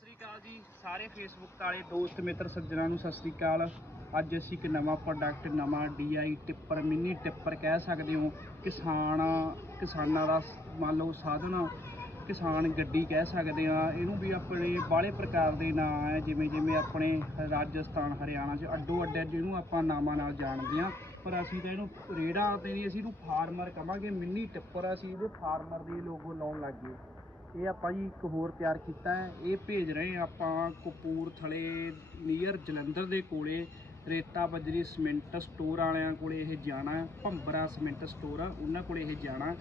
ਸ੍ਰੀ ਅਕਾਲ ਜੀ, ਸਾਰੇ ਫੇਸਬੁੱਕ ਵਾਲੇ, ਦੋਸਤ, ਮਿੱਤਰ, ਸੱਜਣਾਂ ਨੂੰ ਸਤਿ ਸ੍ਰੀ ਅਕਾਲ ਅੱਜ ਅਸੀਂ ਇੱਕ ਨਵਾਂ ਪ੍ਰੋਡਕਟ ਨਵਾਂ DI ਟਿੱਪਰ ਮਿੰਨੀ ਟਿੱਪਰ ਕਹਿ ਸਕਦੇ ਹੋ। ਕਿਸਾਨ, ਕਿਸਾਨਾਂ ਦਾ ਮੰਨ ਲਓ ਸਾਧਨ, ਕਿਸਾਨ ਗੱਡੀ ਕਹਿ ਸਕਦੇ ਆ ਇਹਨੂੰ ਵੀ ਆਪਣੇ ਬਾਹਲੇ ਪ੍ਰਕਾਰ ਦੇ ਨਾਂ ਹੈ, ਜਿਵੇਂ ਜਿਵੇਂ ਆਪਣੇ ਰਾਜਸਥਾਨ, ਹਰਿਆਣਾ 'ਚ ਅੱਡੋ ਅੱਡੇ ਜਿਹਨੂੰ ਆਪਾਂ ਨਾਮਾਂ ਨਾਲ ਜਾਣਦੇ ਆ ਪਰ ਅਸੀਂ ਤਾਂ ਇਹਨੂੰ ਰੇੜਾ ਤੇ ਨਹੀਂ, ਅਸੀਂ ਇਹਨੂੰ ਫਾਰਮਰ ਕਵਾਂਗੇ ਮਿੰਨੀ ਟਿੱਪਰ ਅਸੀਂ। ਇਹਦੇ ਫਾਰਮਰ ਦੇ ਲੋਗੋ ਲਾਉਣ ਲੱਗ ਗਏ। ਇਹ ਆਪਾਂ ਜੀ ਇੱਕ ਹੋਰ ਤਿਆਰ ਕੀਤਾ ਹੈ। ਇਹ ਭੇਜ ਰਹੇ ਹਾਂ ਆਪਾਂ ਕਪੂਰਥਲੇ ਨੀਅਰ ਜਲੰਧਰ ਦੇ ਕੋਲੇ। ਰੇਤਾ ਬਜਰੀ ਸੀਮੈਂਟ ਸਟੋਰ ਵਾਲਿਆਂ ਕੋਲੇ ਇਹ ਜਾਣਾ ਭੰਬਰਾ ਸੀਮੈਂਟ ਸਟੋਰ ਆ, ਉਹਨਾਂ ਕੋਲੇ ਇਹ ਜਾਣਾ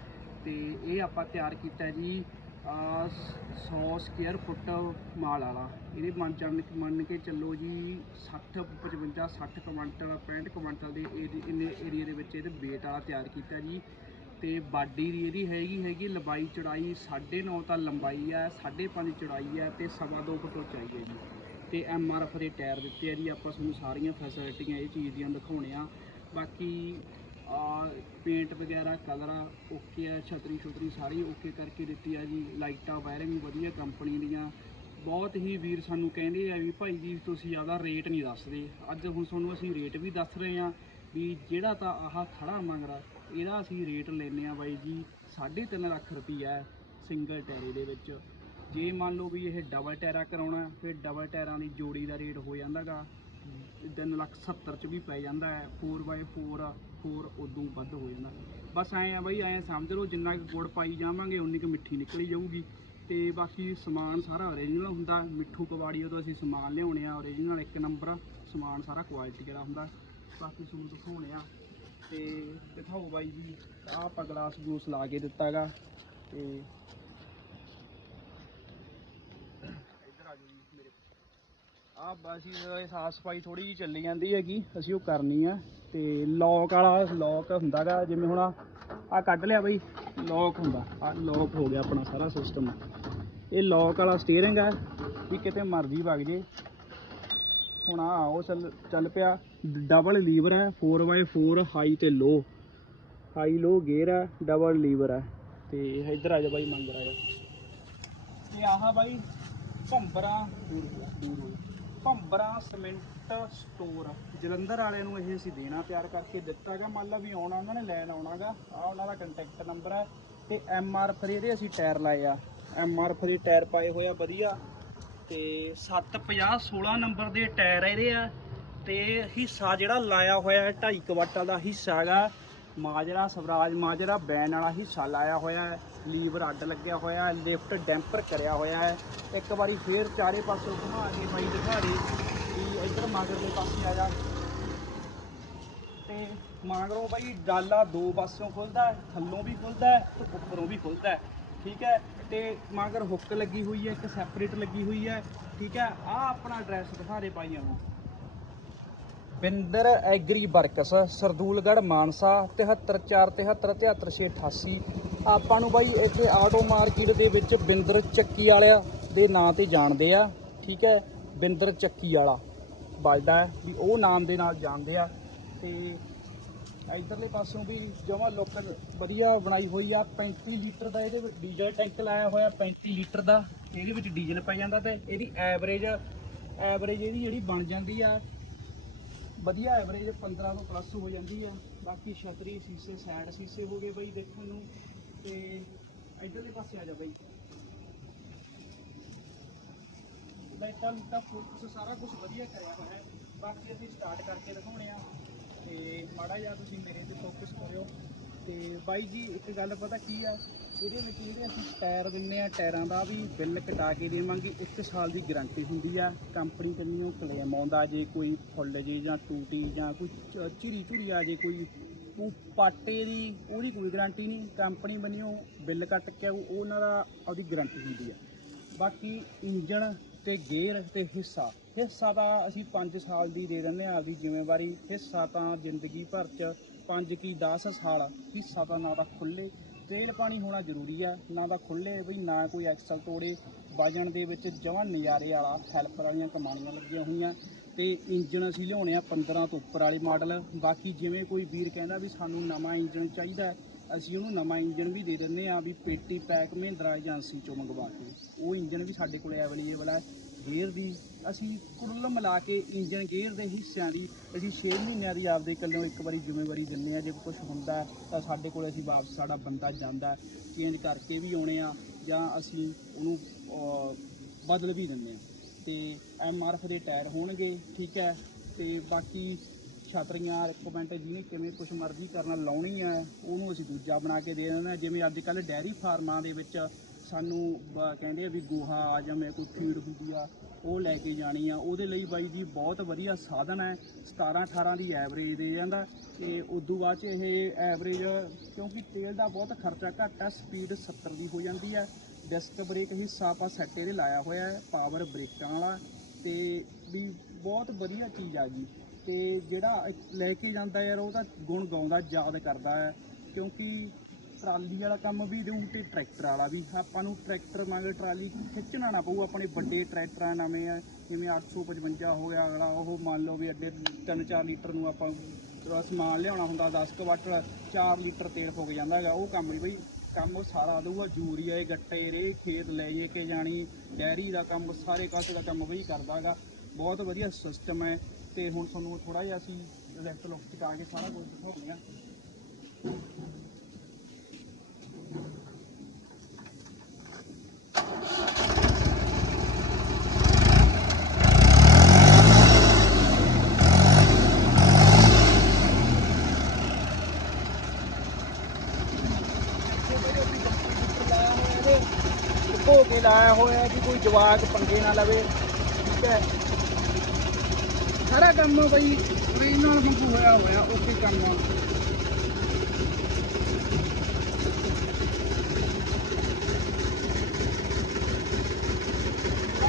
ਤੇ ਇਹ ਆਪਾਂ ਤਿਆਰ ਕੀਤਾ ਜੀ, ਆ 100 ਸਕੁਅਰ ਫੁੱਟ ਮਾਲ ਵਾਲਾ। ਇਹਦੇ ਮੰਨ ਚੱਲ ਮੰਨ ਕੇ ਚੱਲੋ ਜੀ 60 55 60 ਕੁਇੰਟਲ 65 ਕੁਇੰਟਲ ਦੇ ਏਰੀ- ਇੰਨੇ ਏਰੀਆ ਦੇ ਵਿੱਚ ਇਹਦੇ ਵੇਟ ਵਾਲਾ ਤਿਆਰ ਕੀਤਾ ਜੀ। ਤੇ ਬਾਡੀ ਦੀ ਇਹਦੀ ਹੈਗੀ ਹੈਗੀ ਲੰਬਾਈ ਚੌੜਾਈ 9.5 ਤਾਂ ਲੰਬਾਈ ਹੈ 5.5 ਚੜਾਈ ਹੈ ਤੇ ਸਵਾ ਦੋ ਫੁੱਟ ਉਚਾਈ ਹੈ ਜੀ। ਤੇ ਐਮ ਆਰ ਐਫ ਦੇ ਟਾਇਰ ਦਿੱਤੇ ਆ ਜੀ, ਆਪਾਂ ਤੁਹਾਨੂੰ ਸਾਰੀਆਂ ਫੈਸਿਲਿਟੀਆਂ ਇਹ ਚੀਜ਼ ਦੀਆਂ ਦਿਖਾਉਣੇ ਆ। ਬਾਕੀ, ਆ ਪੇਂਟ ਵਗੈਰਾ ਕਲਰ ਓਕੇ ਆ, ਛਤਰੀ ਛੁਤਰੀ ਸਾਰੀ ਓਕੇ ਕਰਕੇ ਦਿੱਤੀ ਆ ਜੀ। ਲਾਈਟਾਂ ਵਾਇਰਿੰਗ ਵਧੀਆ ਕੰਪਨੀ ਦੀਆਂ। ਬਹੁਤ ਹੀ ਵੀਰ ਸਾਨੂੰ ਕਹਿੰਦੇ ਆ ਵੀ ਭਾਈ ਜੀ, ਤੁਸੀਂ ਜ਼ਿਆਦਾ ਰੇਟ ਨਹੀਂ ਦੱਸਦੇ। ਅੱਜ ਹੁਣ ਤੁਹਾਨੂੰ ਅਸੀਂ ਰੇਟ ਵੀ ਦੱਸ ਰਹੇ ਆ। ਵੀ ਜਿਹੜਾ ਤਾਂ ਆਹ ਖੜ੍ਹਾ ਮੰਗਰਾ ਇਹਦਾ ਅਸੀਂ ਰੇਟ ਲੈਂਦੇ ਹਾਂ ਬਾਈ ਜੀ 3.5 ਲੱਖ ਰੁਪਈਆ ਸਿੰਗਲ ਟਾਇਰੇ ਦੇ ਵਿੱਚ। ਜੇ ਮੰਨ ਲਓ ਵੀ ਇਹ ਡਬਲ ਟਾਇਰਾ ਕਰਾਉਣਾ, ਫਿਰ ਡਬਲ ਟਾਇਰਾਂ ਦੀ ਜੋੜੀ ਦਾ ਰੇਟ ਹੋ ਜਾਂਦਾ ਗਾ ਤਿੰਨ ਲੱਖ 70 ਚ ਵੀ ਪੈ ਜਾਂਦਾ ਹੈ 4x4 4 ਉਦੋਂ ਵੱਧ ਹੋ ਜਾਂਦਾ। ਬਸ ਐਂ ਆ ਬਾਈ, ਐਂ ਸਮਝ ਲਓ ਜਿੰਨਾ ਕੁ ਗੁੜ ਪਾਈ ਜਾਵਾਂਗੇ, ਉਨੀ ਕੁ ਮਿੱਠੀ ਨਿਕਲੀ ਜਾਊਗੀ। ਤੇ ਬਾਕੀ ਸਮਾਨ ਸਾਰਾ ਓਰੀਜਨਲ ਹੁੰਦਾ, ਮਿੱਠੂ ਕਵਾੜੀ ਤੋਂ ਅਸੀਂ ਸਮਾਨ ਲਿਆਉਣੇ ਆ ਓਰੀਜਨਲ ਇੱਕ ਨੰਬਰ ਸਮਾਨ ਸਾਰਾ ਕੁਆਲਿਟੀ ਵਾਲਾ ਹੁੰਦਾ। ਬਾਕੀ ਤੁਹਾਨੂੰ ਦਿਖਾਉਣੇ ਆ। ਤੇ ਦਿਖਾਓ ਬਾਈ ਜੀ, ਆਹ ਆਪਾਂ ਗਲਾਸ ਗਲੂਸ ਲਾ ਕੇ ਦਿੱਤਾਗਾ। ਤੇ ਇੱਧਰ ਆ ਜਾਓ ਜੀ, ਮੇਰੇ ਆ ਬਸ ਸਾਫ਼ ਸਫ਼ਾਈ ਥੋੜੀ ਜਿਹੀ ਚੱਲੀ ਜਾਂਦੀ ਹੈਗੀ, ਅਸੀਂ ਉਹ ਕਰਨੀ ਆ। ਤੇ ਲੌਕ ਵਾਲਾ ਲੌਕ ਹੁੰਦਾਗਾ, ਜਿਵੇਂ ਹੁਣ ਆ ਕੱਢ ਲਿਆ ਬਈ ਲੌਕ ਹੁੰਦਾ। ਆ ਲੌਕ ਹੋ ਗਿਆ ਆਪਣਾ ਸਾਰਾ ਸਿਸਟਮ ਇਹ ਲੌਕ ਵਾਲਾ ਸਟੀਅਰਿੰਗ ਹੈ ਵੀ ਕਿਤੇ ਮਰਜ਼ੀ ਵਗ ਜੇ। ਹੁਣ ਆ ਉਹ ਚੱਲ ਚੱਲ ਪਿਆ। ਡਬਲ ਲੀਵਰ ਹੈ 4x4 ਹਾਈ ਤੇ ਲੋ ਹਾਈ ਲੋ ਗੇਅਰ ਹੈ ਡਬਲ ਲੀਵਰ ਹੈ। ਤੇ ਇੱਧਰ ਆ ਜਾ ਬਾਈ ਮੰਗਰ ਆ ਜਾ ਤੇ ਆਹ ਬਾਈ ਭੰਬਰਾ ਦੂਰ ਹੋ, ਦੂਰ ਭੰਬਰਾ ਸੀਮੈਂਟ ਸਟੋਰ ਜਲੰਧਰ ਵਾਲਿਆਂ ਨੂੰ ਇਹ ਅਸੀਂ ਦੇਣਾ ਤਿਆਰ ਕਰਕੇ ਦਿੱਤਾ ਹੈਗਾ ਮੰਨ ਲਾ ਵੀ ਆਉਣਾ ਉਹਨਾਂ ਨੇ ਲੈਣ ਆਉਣਾਗਾ। ਆ ਉਹਨਾਂ ਦਾ ਕੰਟੈਕਟ ਨੰਬਰ ਹੈ। ਤੇ ਐਮ ਆਰ ਫਰੀ ਇਹਦੇ ਅਸੀਂ ਟਾਇਰ ਲਾਏ ਆ। ਐਮ ਆਰ ਫਰੀ ਟਾਇਰ ਪਾਏ ਹੋਏ ਆ ਵਧੀਆ। ਤੇ 750 16 ਨੰਬਰ ਦੇ ਟਾਇਰ ਇਹਦੇ ਆ, ਤੇ ਹਿੱਸਾ ਜਿਹੜਾ ਲਾਇਆ ਹੋਇਆ ਹੈ 2.5 ਕੁਆਟਲ ਦਾ ਹਿੱਸਾ ਹੈਗਾ। ਮਾਜਰਾ ਸਵਰਾਜ ਮਾਜਰਾ ਬੈਨ ਵਾਲਾ ਹਿੱਸਾ ਲਾਇਆ ਹੋਇਆ ਹੈ ਲੀਵਰ ਅੱਡ ਲੱਗਿਆ ਹੋਇਆ ਹੈ, ਲਿਫਟ ਡੈਂਪਰ ਕਰਿਆ ਹੋਇਆ ਹੈ। ਇੱਕ ਵਾਰੀ ਫੇਰ ਚਾਰੇ ਪਾਸੋਂ ਘੁਮਾ ਕੇ ਬਾਈ ਦਿਖਾ ਦੇ ਵੀ ਇੱਧਰ ਮਗਰਲੇ ਪਾਸੇ ਆ ਜਾ। ਤੇ ਮਗਰੋਂ ਬਾਈ ਡਾਲਾ ਦੋ ਪਾਸਿਓਂ ਖੁੱਲਦਾ ਥੱਲੋਂ ਵੀ ਖੁੱਲਦਾ ਹੈ ਤੇ ਉੱਪਰੋਂ ਵੀ ਖੁੱਲਦਾ ਠੀਕ ਹੈ ਤੇ ਮਗਰ ਹੁੱਕ ਲੱਗੀ ਹੋਈ ਹੈ, ਇੱਕ ਸੈਪਰੇਟ ਲੱਗੀ ਹੋਈ ਹੈ, ਠੀਕ ਹੈ ਆ ਆਪਣਾ ਐਡਰੈਸ ਦਿਖਾ ਦੇ ਭਾਈਆਂ ਨੂੰ। ਬਿੰਦਰ ਐਗਰੀ ਵਰਕਸ, ਸਰਦੂਲਗੜ੍ਹ, ਮਾਨਸਾ 7347373688 ਆਪਾਂ ਨੂੰ ਬਾਈ ਇੱਥੇ ਆਟੋ ਮਾਰਕੀਟ ਦੇ ਵਿੱਚ ਬਿੰਦਰ ਚੱਕੀ ਵਾਲਿਆ ਦੇ ਨਾਂ ਤੇ ਜਾਣਦੇ ਆ, ਠੀਕ ਹੈ, ਬਿੰਦਰ ਚੱਕੀ ਵਾਲਾ। ਵੱਜਦਾ ਹੈ ਵੀ ਉਹ ਨਾਮ ਦੇ ਨਾਲ ਜਾਣਦੇ ਆ, ਤੇ ਇਧਰਲੇ ਪਾਸੋਂ ਵੀ ਜਮਾ ਲੋਕਲ ਵਧੀਆ ਬਣਾਈ ਹੋਈ ਆ। 35 ਲੀਟਰ ਦਾ ਇਹਦੇ ਵਿੱਚ ਡੀਜ਼ਲ ਟੈਂਕ ਲਾਇਆ ਹੋਇਆ 35 ਲੀਟਰ ਦਾ। ਇਹਦੇ ਵਿੱਚ ਡੀਜ਼ਲ ਪੈ ਜਾਂਦਾ ਤੇ ਇਹਦੀ ਐਵਰੇਜ ਐਵਰੇਜ ਇਹਦੀ ਜਿਹੜੀ ਬਣ ਜਾਂਦੀ ਆ, ਵਧੀਆ ਐਵਰੇਜ 15 ਤੋਂ ਪਲੱਸ ਹੋ ਜਾਂਦੀ ਆ। ਬਾਕੀ ਛਤਰੀ, ਸੀਸੇ ਸਾਈਡ ਸੀਸੇ ਹੋ ਗਏ ਬਈ ਦੇਖਣ ਨੂੰ ਤੇ ਇਧਰਲੇ ਪਾਸੇ ਆ ਜਾ ਬਈ। ਲਾਈਟਾਂ ਲੂਟਾਂ, ਫੋਕਸ ਸਾਰਾ ਕੁਝ ਵਧੀਆ ਕਰਿਆ ਹੋਇਆ। ਹੈ ਬਾਕੀ ਅਸੀਂ ਸਟਾਰਟ ਕਰਕੇ ਦਿਖਾਉਣੇ ਆ। ਤੇ ਮਾੜਾ ਜਿਹਾ ਤੁਸੀਂ ਮੇਰੇ ਤੇ ਫੋਕਸ ਕਰਿਓ। ਤੇ ਬਾਈ ਜੀ, ਇੱਕ ਗੱਲ ਪਤਾ ਕੀ ਆ? ਇਹਦੇ ਵਿੱਚ ਜਿਹੜੇ ਅਸੀਂ ਟਾਇਰ ਦਿੰਨੇ ਆ, ਟਾਇਰਾਂ ਦਾ ਵੀ ਬਿੱਲ ਕਟਾ ਕੇ ਦੇਵਾਂਗੇ। 1 ਸਾਲ ਦੀ ਗਾਰੰਟੀ ਹੁੰਦੀ ਆ। ਕੰਪਨੀ ਕੰਨੀਓ ਕਲੇਮ ਆਉਂਦਾ ਜੇ ਕੋਈ ਫੁੱਲ ਜੇ ਜਾਂ ਟੂਟੀ ਜਾਂ ਕੋਈ ਚਿਰੀ ਚੁਰੀ ਆ ਜੇ ਕੋਈ। ਉਹ ਪਾਟੇ ਦੀ ਉਹਦੀ ਕੋਈ ਗਾਰੰਟੀ ਨਹੀਂ। ਕੰਪਨੀ ਬੰਨਿਓ, ਬਿੱਲ ਕੱਟ ਕੇ ਉਹ ਉਹਨਾਂ ਦਾ ਉਹਦੀ ਗਾਰੰਟੀ ਹੁੰਦੀ ਆ। ਬਾਕੀ ਇੰਜਣ ਤੇ ਗੇਅਰ ਤੇ ਹਿੱਸਾ। ਹਿੱਸਾ ਤਾਂ ਅਸੀਂ 5 ਸਾਲ ਦੀ ਦੇ ਦਿੰਦੇ ਆ ਆਪਦੀ ਜ਼ਿੰਮੇਵਾਰੀ। ਹਿੱਸਾ ਤਾਂ ਜ਼ਿੰਦਗੀ ਭਰ ਚ 5 ਕੀ 10 ਸਾਲ ਹਿੱਸਾ ਤਾਂ ਨਾ ਤਾਂ ਖੁੱਲੇ ਤੇਲ ਪਾਣੀ ਹੋਣਾ ਜ਼ਰੂਰੀ ਆ, ਨਾ ਤਾਂ ਖੁੱਲੇ ਵੀ ਨਾ ਕੋਈ ਐਕਸਲ ਤੋੜੇ। ਵਜਣ ਦੇ ਵਿੱਚ ਜਮਾਂ ਨਜ਼ਾਰੇ ਵਾਲਾ, ਹੈਲਪਰ ਵਾਲੀਆਂ ਕਮਾਣੀਆਂ ਲੱਗੀਆਂ ਹੋਈਆਂ। ਤੇ ਇੰਜਨ ਅਸੀਂ ਲਿਆਉਣੇ ਆ 15 ਤੋਂ ਉੱਪਰ ਵਾਲੇ ਮਾਡਲ। ਬਾਕੀ ਜਿਵੇਂ ਕੋਈ ਵੀਰ ਕਹਿੰਦਾ ਵੀ ਸਾਨੂੰ ਨਵਾਂ ਇੰਜਨ ਚਾਹੀਦਾ ਅਸੀਂ ਉਹਨੂੰ ਨਵਾਂ ਇੰਜਨ ਵੀ ਦੇ ਦਿੰਦੇ ਆ ਵੀ ਪੇਟੀ ਪੈਕ ਮਹਿੰਦਰਾ ਏਜੰਸੀ ਚੋਂ ਮੰਗਵਾ ਕੇ। ਉਹ ਇੰਜਨ ਵੀ ਸਾਡੇ ਕੋਲ ਅਵੇਲੇਬਲ ਹੈ, ਗੇਅਰ ਦੀ। ਅਸੀਂ ਕੁੱਲ ਮਿਲਾ ਕੇ ਇੰਜਨ ਗੇਅਰ ਦੇ ਹਿੱਸਿਆਂ ਦੀ ਅਸੀਂ 6 ਮਹੀਨਿਆਂ ਦੀ ਆਪਦੇ ਇਕੱਲੇ ਇੱਕ ਵਾਰੀ ਜ਼ਿੰਮੇਵਾਰੀ ਦਿੰਦੇ ਆ ਜੇ ਕੁਝ ਹੁੰਦਾ ਤਾਂ ਸਾਡੇ ਕੋਲ ਅਸੀਂ ਵਾਪਸ ਸਾਡਾ ਬੰਦਾ ਜਾਂਦਾ ਚੇਂਜ ਕਰਕੇ ਵੀ ਆਉਣੇ ਆ ਜਾਂ ਅਸੀਂ ਉਹਨੂੰ ਬਦਲ ਵੀ ਦਿੰਦੇ ਆ ਤੇ ਐਮ ਆਰ ਐਫ ਦੇ ਟਾਇਰ ਹੋਣਗੇ, ਠੀਕ ਹੈ। ਤੇ ਬਾਕੀ ਛਤਰੀਆਂ ਰਿਕਮੈਂਡ ਜਿਹਨੇ ਕਿਵੇਂ ਕੁਝ ਮਰਜ਼ੀ ਕਰਨਾ ਲਾਉਣੀ ਆ, ਉਹਨੂੰ ਅਸੀਂ ਦੂਜਾ ਬਣਾ ਕੇ ਦੇ ਦਿੰਦੇ ਹਾਂ। ਜਿਵੇਂ ਅੱਜ ਕੱਲ੍ਹ ਡੈਰੀ ਫਾਰਮਾਂ ਦੇ ਵਿੱਚ ਸਾਨੂੰ ਬ- ਕਹਿੰਦੇ ਆ ਵੀ ਗੋਹਾ ਆ ਜਾਵੇ, ਕੋਈ ਫੀਡ ਹੁੰਦੀ ਆ, ਉਹ ਲੈ ਕੇ ਜਾਣੀ ਆ। ਉਹਦੇ ਲਈ ਬਾਈ ਜੀ ਬਹੁਤ ਵਧੀਆ ਸਾਧਨ ਹੈ 17 18 ਦੀ ਐਵਰੇਜ ਦੇ ਜਾਂਦਾ ਤੇ ਉਦੋਂ ਬਾਅਦ ਚ ਇਹ ਐਵਰੇਜ ਕਿਉਂਕਿ ਤੇਲ ਦਾ ਬਹੁਤ ਖਰਚਾ ਘੱਟ ਆ ਸਪੀਡ 70 ਦੀ ਹੋ ਜਾਂਦੀ ਹੈ ਡਿਸਕ ਬ੍ਰੇਕ ਹਿੱਸਾ ਆਪਾਂ ਸੈੱਟ ਇਹਦੇ ਲਾਇਆ ਹੋਇਆ ਹੈ ਪਾਵਰ ਬ੍ਰੇਕਾਂ ਵਾਲਾ ਤੇ ਵੀ ਬਹੁਤ ਵਧੀਆ ਚੀਜ਼ ਆ ਗਈ ਤੇ ਜਿਹੜਾ ਇਹ ਲੈ ਕੇ ਜਾਂਦਾ ਯਾਰ, ਉਹਦਾ ਗੁਣ ਗਾਉਂਦਾ, ਯਾਦ ਕਰਦਾ ਹੈ। ਕਿਉਂਕਿ ਟਰਾਲੀ ਵਾਲਾ ਕੰਮ ਵੀ ਦੇਊ ਤੇ ਟਰੈਕਟਰ ਵਾਲਾ ਵੀ। ਆਪਾਂ ਨੂੰ ਟਰੈਕਟਰ ਮੰਗ ਟਰਾਲੀ ਖਿੱਚਣਾ ਨਾ ਪਊ, ਆਪਣੇ ਵੱਡੇ ਟਰੈਕਟਰਾਂ ਨਵੇਂ ਆ, ਜਿਵੇਂ 855 ਹੋ ਗਿਆ, ਅਗਲਾ ਉਹ ਮੰਨ ਲਓ ਵੀ ਅੱਡੇ 3-4 ਲੀਟਰ ਨੂੰ ਆਪਾਂ ਜਿਹੜਾ ਸਮਾਨ ਲਿਆਉਣਾ ਹੁੰਦਾ 10 ਕੁਆਟਰ 4 ਲੀਟਰ ਤੇਲ ਫੁੱਕ ਜਾਂਦਾ ਹੈਗਾ, ਉਹ ਕੰਮ ਨਹੀਂ ਬਈ, ਕੰਮ ਉਹ ਸਾਰਾ ਦਊਗਾ, ਯੂਰੀਆ ਗੱਟੇ ਰੇ ਖੇਤ ਲੈ ਜੇ ਕੇ ਜਾਣੀ, ਡੈਰੀ ਦਾ ਕੰਮ, ਸਾਰੇ ਕਾਸੇ ਦਾ ਕੰਮ ਬਈ ਕਰਦਾ ਹੈਗਾ। ਬਹੁਤ ਵਧੀਆ ਸਿਸਟਮ ਹੈ। ਤੇ ਹੁਣ ਤੁਹਾਨੂੰ ਥੋੜਾ ਜਿਹਾ ਅਸੀਂ ਲੈਫਟ ਲੁੱਕ ਚਕਾ ਕੇ ਸਾਰਾ ਕੁਝ ਦਿਖਾਉਂਦੇ ਆ ਧੋ ਕੇ ਲਾਇਆ ਹੋਇਆ ਕਿ ਕੋਈ ਜਵਾਕ ਪੰਗੇ ਨਾ ਲਵੇ, ਠੀਕ ਹੈ? ਸਾਰਾ ਕੰਮ ਬਈ। ਟ੍ਰੇਨ ਨਾਲ ਵਾਂਗੂ ਹੋਇਆ ਹੋਇਆ, ਓਕੇ ਕੰਮ ਆ।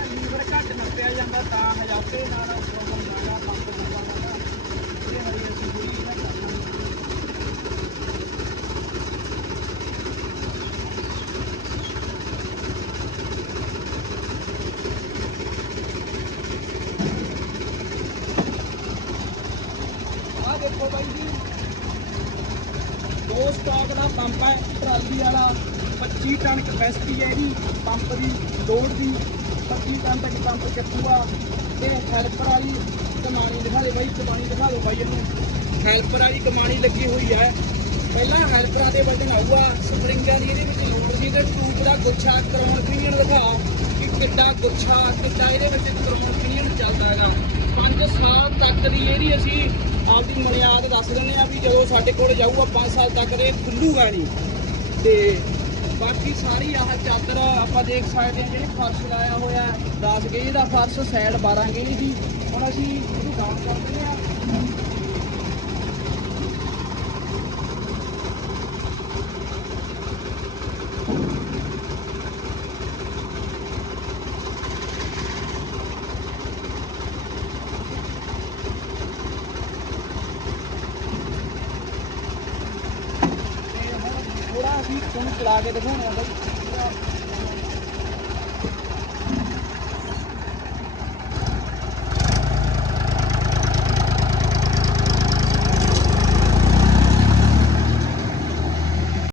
ਲੀਵਰ ਘੱਟ ਨੱਪਿਆ ਜਾਂਦਾ ਤਾਂ ਹਜਾਤੇ ਨਾਲ ਪ੍ਰੋਬਲਮ ਆਇਆ ਪੰਪ ਹੁੰਦਾ ਹੁੰਦਾ ਇਹ ਹਰੀ ਅਸੀਂ ਹੋਈ ਨਾ ਕਰਨਾ ਆ ਦੇਖੋ ਬਾਈ ਜੀ। ਦੋ ਸਟਾਕ ਦਾ ਪੰਪ ਹੈ, ਟਰਾਲੀ ਵਾਲਾ। 25 ਟਨ ਕਪੈਸਿਟੀ ਹੈ ਇਹਦੀ। ਪੰਪ ਦੀ ਲੋਡ ਦੀ 25 ਟਨ ਤੱਕ ਪੰਪ ਚੱਕੂਗਾ। ਤੇ ਹੈਲਪਰ ਵਾਲੀ ਕਮਾਣੀ ਦਿਖਾ ਦੇ ਬਾਈ, ਕਮਾਣੀ ਦਿਖਾ ਦਿਓ ਬਾਈ ਇਹਨੂੰ। ਹੈਲਪਰ ਵਾਲੀ ਕਮਾਣੀ ਲੱਗੀ ਹੋਈ ਹੈ। ਪਹਿਲਾਂ ਹੈਲਪਰਾਂ ਦੇ ਬਟਨ ਆਊਗਾ, ਸਪਰਿੰਗਾਂ ਦੀ ਇਹਦੇ ਵਿੱਚ ਲੋਡ ਸੀ ਤੇ ਟੂਬ ਦਾ ਗੁੱਛਾ ਕਰਾਉਣ ਕਲੀਅਰ ਦਿਖਾ ਕਿ ਕਿੱਡਾ ਗੁੱਛਾ, ਕਿੱਡਾ ਇਹਦੇ ਵਿੱਚ ਕਰਾਉਣ ਕਲੀਅਰ ਚੱਲਦਾ ਹੈਗਾ। 5 ਸਾਲ ਤੱਕ ਦੀ ਇਹਦੀ ਅਸੀਂ ਆਪਦੀ ਮਨਿਆਦ ਦੱਸ ਦਿੰਦੇ ਆ ਵੀ ਜਦੋਂ ਸਾਡੇ ਕੋਲ ਜਾਊਗਾ 5 ਸਾਲ ਤੱਕ ਇਹ ਖੁੱਲੂਗਾ ਨਹੀਂ। ਤੇ ਬਾਕੀ ਸਾਰੀ ਆਹ ਚਾਦਰ ਆਪਾਂ ਦੇਖ ਸਕਦੇ ਹਾਂ, ਜਿਹੜੇ ਫਰਸ਼ ਲਾਇਆ ਹੋਇਆ 10 ਗੇਜ ਦਾ ਫਰਸ਼ ਸਾਈਡ 12 ਗੇਜ ਦੀ ਹੁਣ ਅਸੀਂ ਇਹਨੂੰ ਡਾਊਨ ਕਰ ਦਿੰਦੇ ਆ ਤੁਹਾਨੂੰ ਚਲਾ ਕੇ ਦਿਖਾਉਣਾ ਬਾਈ।